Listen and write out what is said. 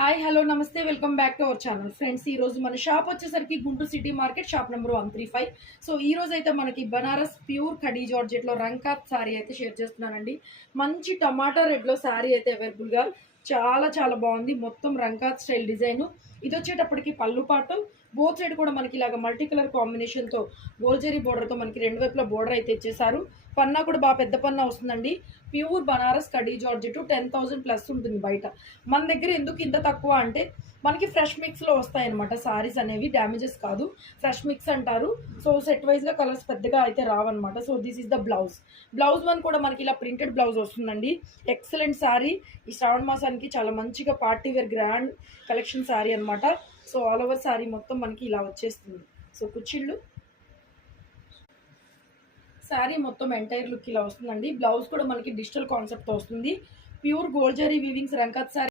Hi hello నమస్తే welcome back to our channel friends. ఈ రోజు మన షాప్ వచ్చేసరికి Guntur city market shop number 135. So ఈ రోజు అయితే మనకి బనారస్ ప్యూర్ ఖడీ జార్జెట్లో రంకాత్ శారీ అయితే షేర్ చేస్తున్నానండి. మంచి టమాటా రెడ్లో శారీ అయితే అవైలబుల్గా చాలా చాలా బాగుంది. మొత్తం రంకాత్ స్టైల్ డిజైన్. ఇది వచ్చేటప్పటికి పళ్ళు పాటు బోత్ సైడ్ కూడా మనకి ఇలాగ మల్టీ కలర్ కాంబినేషన్తో గోల్జరీ బోర్డర్తో మనకి రెండు వైపుల బోర్డర్ అయితే ఇచ్చేసారు. పన్నా కూడా బాగా పెద్ద పన్నా వస్తుందండి. Pure Banaras khadi georgette 10,000 plus ఉంటుంది బయట. మన దగ్గర ఎందుకు ఇంత తక్కువ అంటే మనకి ఫ్రెష్ మిక్స్లో వస్తాయన్నమాట సారీస్ అనేవి, డ్యామేజెస్ కాదు, ఫ్రెష్ మిక్స్ అంటారు. సో సెట్ వైజ్గా కలర్స్ పెద్దగా అయితే రావన్నమాట. So this is the blouse one కూడా మనకి ఇలా ప్రింటెడ్ బ్లౌజ్ వస్తుందండి. ఎక్సలెంట్ శారీ. ఈ శ్రావణ మాసానికి చాలా మంచిగా party wear grand collection sari అనమాట. సో ఆల్ ఓవర్ శారీ మొత్తం మనకి ఇలా వచ్చేస్తుంది. సో కుచ్చిళ్ళు శారీ మొత్తం ఎంటైర్ లుక్ ఇలా వస్తుందండి. బ్లౌజ్ కూడా మనకి డిజిటల్ కాన్సెప్ట్తో వస్తుంది. Pure gold zari weavings Rangkat sari.